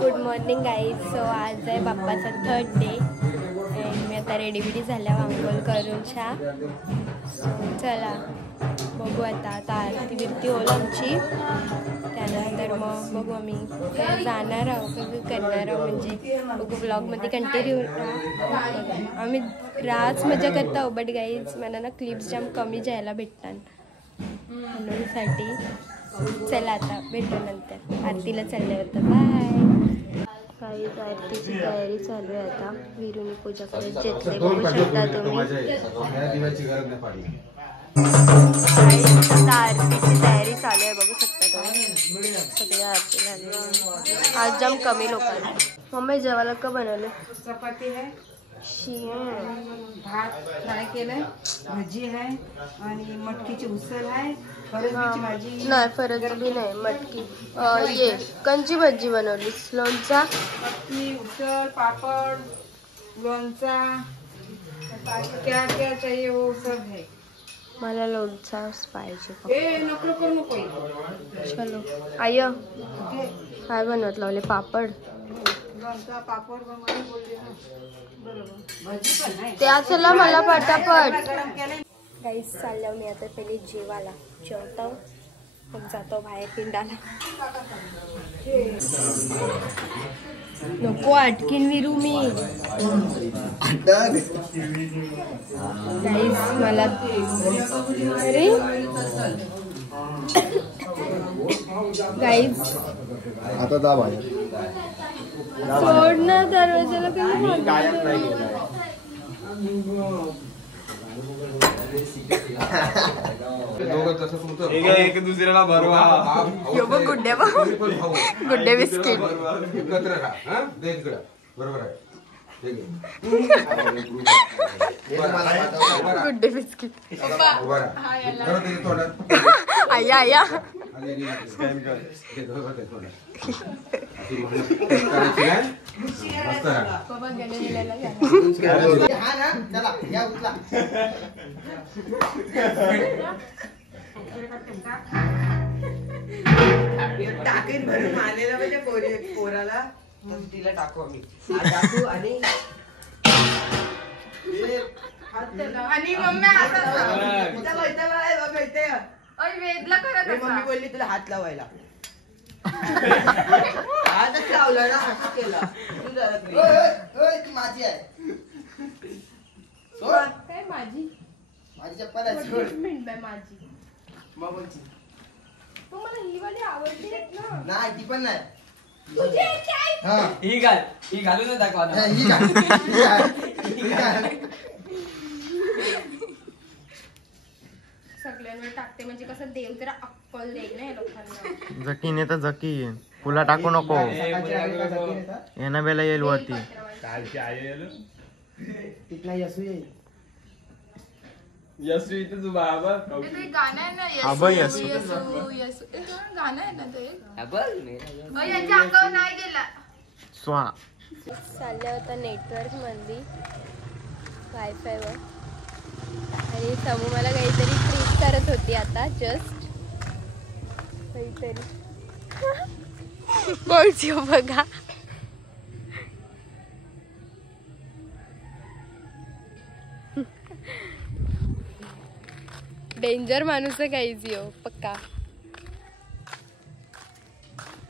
Good morning guys. So आज आहे बाप्पाचा 3rd day and मी आता रेडी झाल्या आंघोळ करून छा. सो चला बघू आता आरती बिरती होईल आमची. त्यानंतर मग बघू आम्ही जाणार आहोत करणार आहोत म्हणजे बघू ब्लॉगमध्ये कंटिन्यू राहा. आम्ही राज मजा करत आहोत बट गाईज मला ना क्लिप्स जाम कमी जायला भेटतात म्हणूनसाठी. चला आता भेटू नंतर. आरतीला चालले होतं. बाय. काही आरतीची तयारी चालू आहे आता. विरुनी पूजा करत घेतले बघू शकता तुम्ही. आरतीची तयारी चालू आहे बघू शकता तुम्ही. सगळे आरती झाली. आज जाम कमी लोकांनी. मम्मी जेवायला का बनवलं? चपाती है, भात फ्राय केलंय, भजी आहे आणि मटकीची उसळ आहे, फरसबीची भाजी नाही. फरसबी नाही, मटकी. ये कंची भजी बनवलीस? लोणचा, मटकी, उसळ, पापड, लोणचा, क्या क्या चाहिए वो सब है. मला लोणचा पाहिजे. ए नको करू नको. चलो आय काय बनवत लावले? पापड. लोणचा पापड बनवून बोलले ना. बरोबर. भजी पण आहे. त्या चला मला पटापट. गरम केलंय. काहीच चाललं. मी आता पहिले जेवायला जेवतो मग जातो बाहेर पिंडाला. नको अटकीन विरू मी. काहीच मला अरे गाईज आता जा बाहेर. सोड ना दरवाजाला. एक दुसऱ्याला भरवा. गुड्डे गुड्डे बिस्किट. बरोबर आहे. गुड्डे बिस्किट. आया आया टाकीन भरून आलेला म्हणजे पोराला तिला टाकू आम्ही. टाकू आणि मम्मी बोलली तुला हात लावायला. हातच लावला ना. हात केला. माझी आहे. काय माझी माझी चप्पल आहे. माझी बाबांची तुम्हाला ही वाली आवडली ना? नाही ती पण नाही. ही घालून दाखवा. सगळ्यांवर टाकते म्हणजे कसं देव जरा अक्कल देईल ना लोकांना. जकीन येतं जकी फुला टाकू नको. येणं बेला येईल वरती. तिथला यसू येईल. यसू इथे तू बाबा गाणं आहे ना आबा यसू. गाणं आहे ना ते. स्वा चालल्या होता नेटवर्क मध्ये वायफायवर आणि समू मला काहीतरी ट्रीट करत होती आता जस्ट. काहीतरी कोणची हो बघा. डेंजर माणूस आहे काहीच यो पक्का.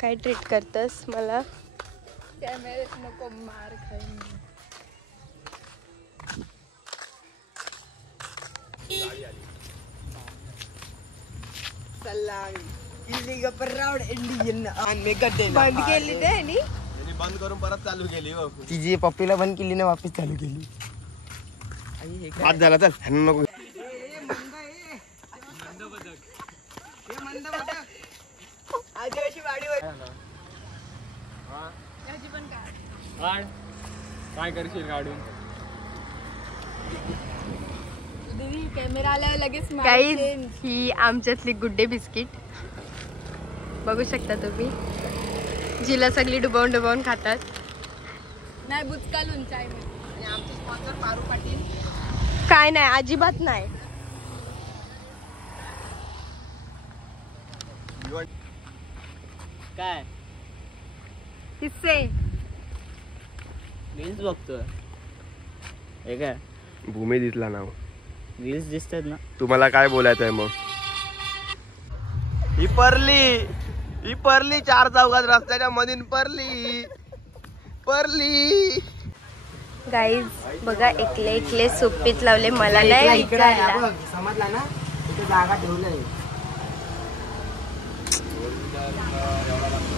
काय ट्रीट करतस मला? कॅमेऱ्यात नको मार खाईन. बंद केली ते आणि बंद करून परत चालू केली. तिची पप्पीला बंद केली ना वापस चालू केली. हात झाला चल नको. काय करशील काढून? कॅमेरा आल्यावर लगेच गाईज ही आमच्यातली गुड्डे बिस्किट बघू शकता तुम्ही. जिला सगळी डुबवून डुबवून खातात. नाही बुचका लोणचा आहे. आमचे स्पॉन्सर पारू पाटील. काय नाही अजिबात नाही. काय किस्से रील्स बघतोय हे काय भूमी दिसला नाव रील्स दिसतात ना. तुम्हाला काय बोलायचं आहे मग? ही परली 4 चौघात रस्त्याच्या मधीन परली. गाईज बघा एकले सुप्पीत लावले. मला नाही विचारला. समजला ना इथे जागा ठेवलंय.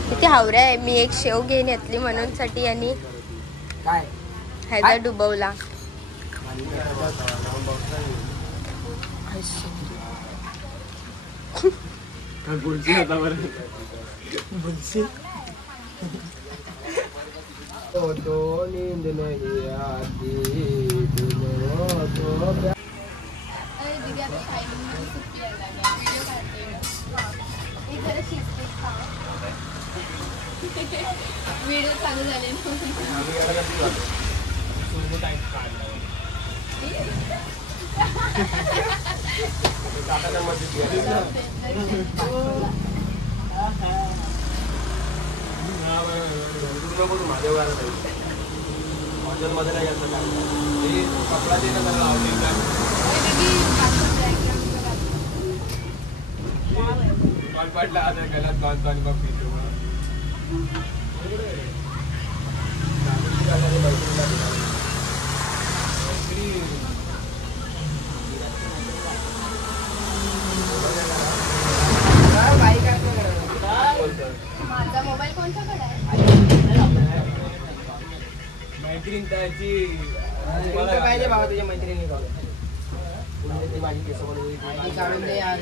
किती हावऱ्या आहे. मी एक शेव घेऊन येतली म्हणून साठी आणि काय ह्याचा डुबवला. नींद नहीं आती व्हिडिओ चालू झाले माझा मोबाईल कोणत्याकडे आहे? मैत्रीण त्याची पाहिजे बाबा तुझ्या मैत्रिणी माझी केस काढून दे यार.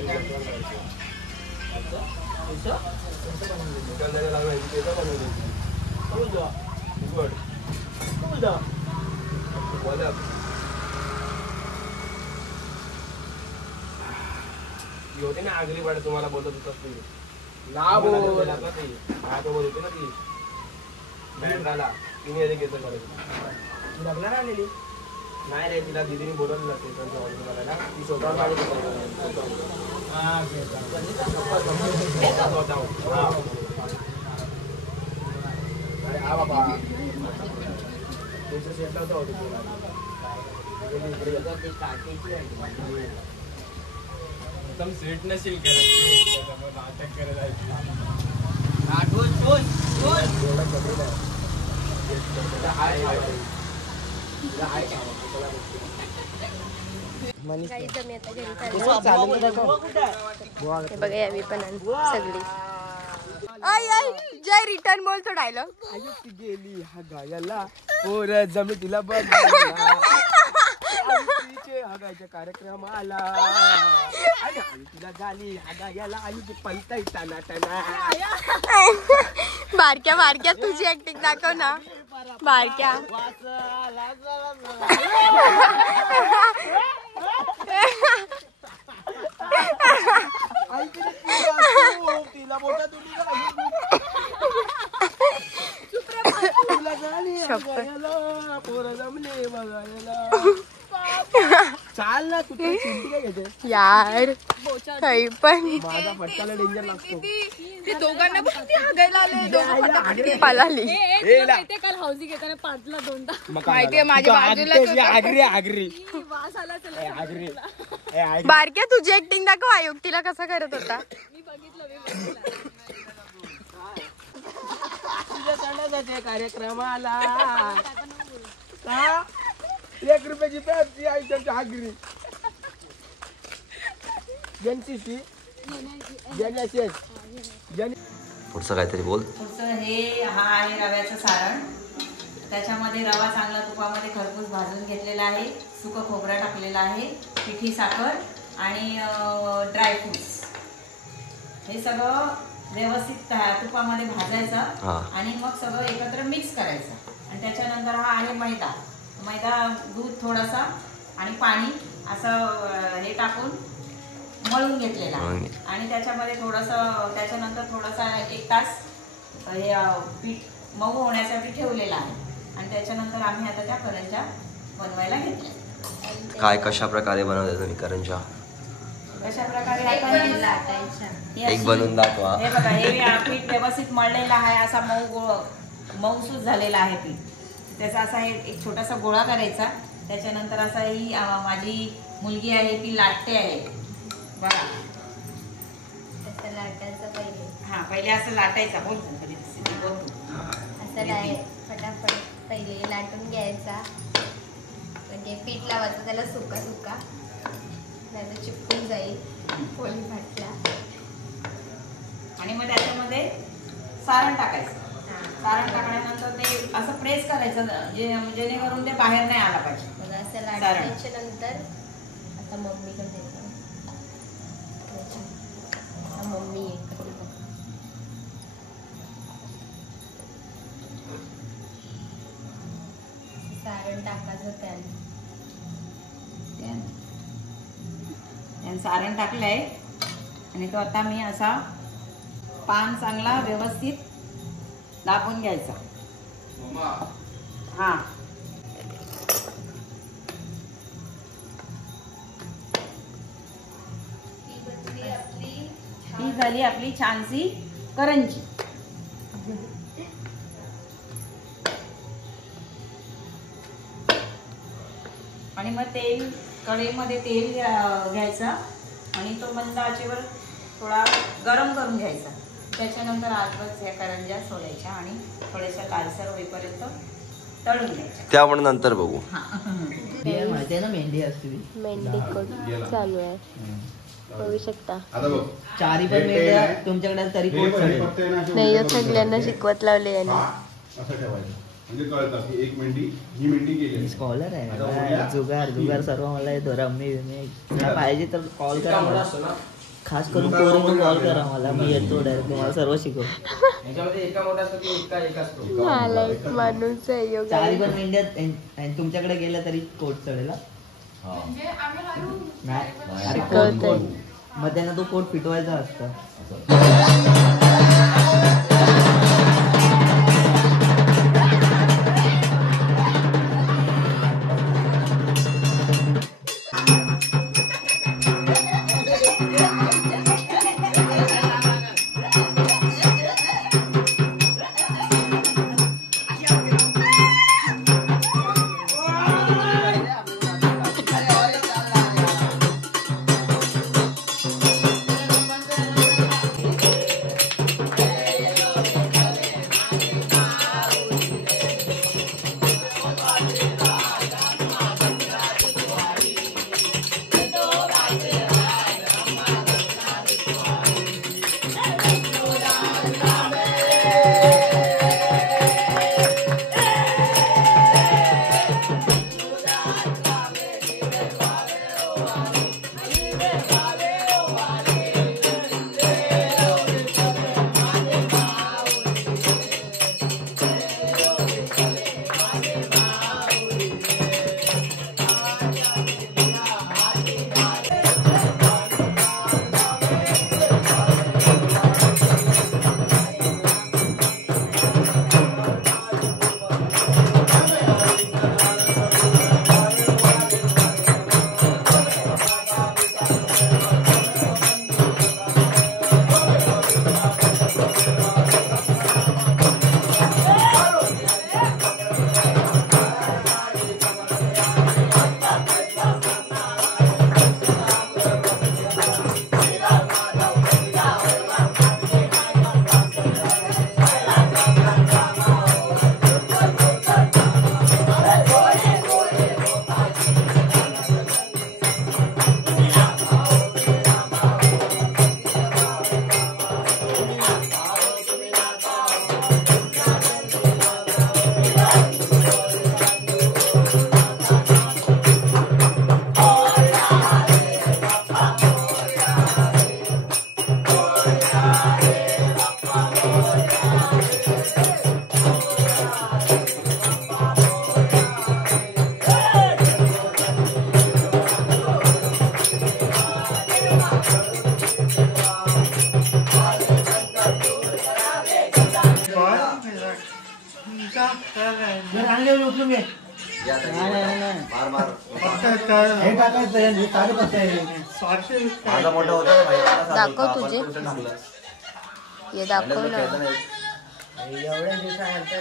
होते ना आगरी वाडे तुम्हाला बोलत होतात तुम्ही ना बोल होते ना ती बँड्राला तिने घेतो करायचं लग्नाला आलेली नाही रे तिला दिदीने बोलवलं लागते त्यांच्या ऑर्डर करायला ती स्वतः गाडी हा बाबा एकदम सेट नसेल करायची नाटक करायला गाईज आम्ही आता घरी चाललो. हे बघा यावी पण सगळी. जय रिटर्न बोल तो डायलॉग. गेली हा गायला पोर जमी तिला बघ हगायच्या कार्यक्रमाला आणि तिला झाली हा गायला आणि ती पंताई टाना टाना. बारक्या तुझी ऍक्टिंग दाखव ना. बारक्या तिला मोठा पोर जमले बघायला. चाल ना तू चिंती काय घेते यार काही पण. माझा फटकाला डेंजर लागतो. ते दोघांना पळाली. काल हौसी घेताना पाटला दोनदा माहितीये माझ्या बाजूला आगरी वास आला बारक्या तुझी ऍक्टिंग दाखव. आयोग तिला कसा करत होता. मी बघितलं तुझ्या सणाच्या कार्यक्रमाला 1 रुपयाची पेप्सी आई त्यांच्या आगरी पुढचं काहीतरी बोल. हा आहे रव्याचं सारण. त्याच्यामध्ये रवा चांगला तुपामध्ये खरपूस भाजून घेतलेला आहे. सुकं खोबरं टाकलेलं आहे. पिठी साखर आणि ड्रायफ्रुट्स हे सगळं व्यवस्थित तुपामध्ये भाजायचं आणि मग सगळं एकत्र मिक्स करायचं. आणि त्याच्यानंतर हा आहे मैदा दूध थोडासा आणि पाणी असं हे टाकून मळून घेतलेला आहे. आणि त्याच्यामध्ये त्याच्यानंतर थोडासा 1 तास हे पीठ मऊ होण्यासाठी ठेवलेला आहे. आणि त्याच्यानंतर आम्ही आता त्या करंज्या बनवायला घेतल्या. काय कशा प्रकारे बनवते तुम्ही करंज्या? कशा प्रकारे एक बनवून दाखवा. हे बघा हे पीठ व्यवस्थित मळलेलं आहे. असा मऊ गोळ मऊसूत झालेलं आहे पीठ. त्याचा असा एक छोटासा गोळा करायचा. त्याच्यानंतर असा ही माझी मुलगी आहे ती लाटते आहे बघा. असं लाटायचं पहिले. हा पहिले असं लाटायचा. बोल असं नाही, फटाफट पहिले लाटून घ्यायचा. म्हणजे पीठ लावायचं त्याला सुका सुका, नाही तर चिपकून जाईल पोळी फाटला. आणि मग त्याच्यामध्ये सारण टाकायचं. सारण टाकल्यानंतर ते असं प्रेस करायचं जेणेकरून ते बाहेर नाही आला पाहिजे. मग असं लाटायच्या नंतर आता मम्मीकडे मम्मी एक सारण टाकायचं त्याने. सारण टाकलंय आणि तो आता मी असा पान चांगला व्यवस्थित दाबून घ्यायचा. हा ही झाली आपली छानशी करंजी. आणि मग तेल कढईमध्ये तेल घ्यायचं आणि तो मंद आचेवर थोडा गरम करून घ्यायचा. त्याच्यानंतर आजच या करंज्या सोडायच्या आणि थोड्याशा लालसर होईपर्यंत तळून घ्यायच्या. ते आपण नंतर बघू. माहिती आहे ना मेहंदी असते मेहंदी कोट चालू आहे बघू शकता. चारी पण मेहंद्या तुमच्याकडे तरी नाही सगळ्यांना शिकवत लावले यांनी. असं ठेवायचं म्हणजे कळतं की एक मेंढी ही मेंढी गेली. स्कॉलर आहे. जुगार सर्व मला येतो. रम्मी पाहिजे तर कॉल करा मला. खास करून पोरींना कॉल करा मला. मी येतो डायरेक्ट तुम्हाला सर्व शिकव. एका मोठा असतो की एका असतो. माणूस आहे योगा. चारी पण मेंढ्यात तुमच्याकडे गेल्या तरी कोट चढेल. नाही अरे कोट मग त्यांना तो कोट फिटवायचा असतं. दाखव तुझे. ये दाखव ना. एवढ्या दिवसानंतर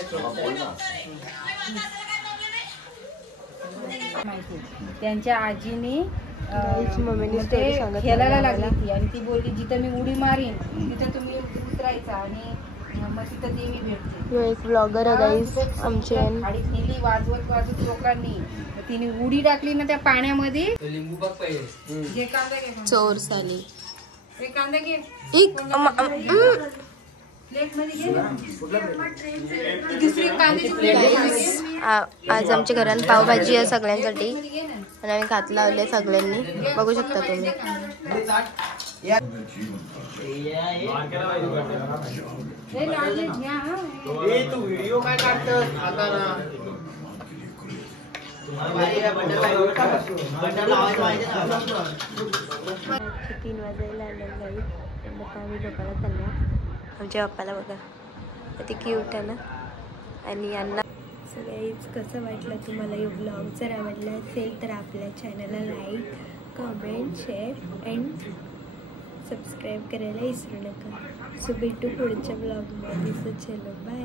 माहिती त्यांच्या आजीने मम्मीने ते story सांगत खेळायला होती लागली ती आणि ती बोलली जिथं मी उडी मारीन तिथं तुम्ही उतरायचा आणि मग तिथं देवी भेटते. ह्यो एक ब्लॉगर आहे गाईज आमचे. गाडीत नेली वाजवत वाजवत लोकांनी. तिने उडी टाकली ना त्या पाण्यामध्ये. लिंबू बघ पहिले. घे कांदा घे. चोर साली हे कांदा घे. प्लेट मध्ये घे. ती दुसरी कांद्याची प्लेट घे. आज आमच्या घरात पावभाजी आहे सगळ्यांसाठी आणि आम्ही खात लावले सगळ्यांनी. बघू शकता तुम्ही. हे लागले घ्या हा. तू व्हिडिओ काय काढतोस आता ना? रात्री 3 वाजायला आलं गाई. आता आम्ही झोपायला चाललो. आमच्या पप्पाला बघा ते क्यूट आहे ना. आणि यांना सगळ्याच कसं वाटलं तुम्हाला यो ब्लॉग जर आवडला असेल तर आपल्या चॅनलला like comment share and subscribe करायला विसरू नका. सो भेटू पुढच्या ब्लॉगमध्ये. सो चलो बाय.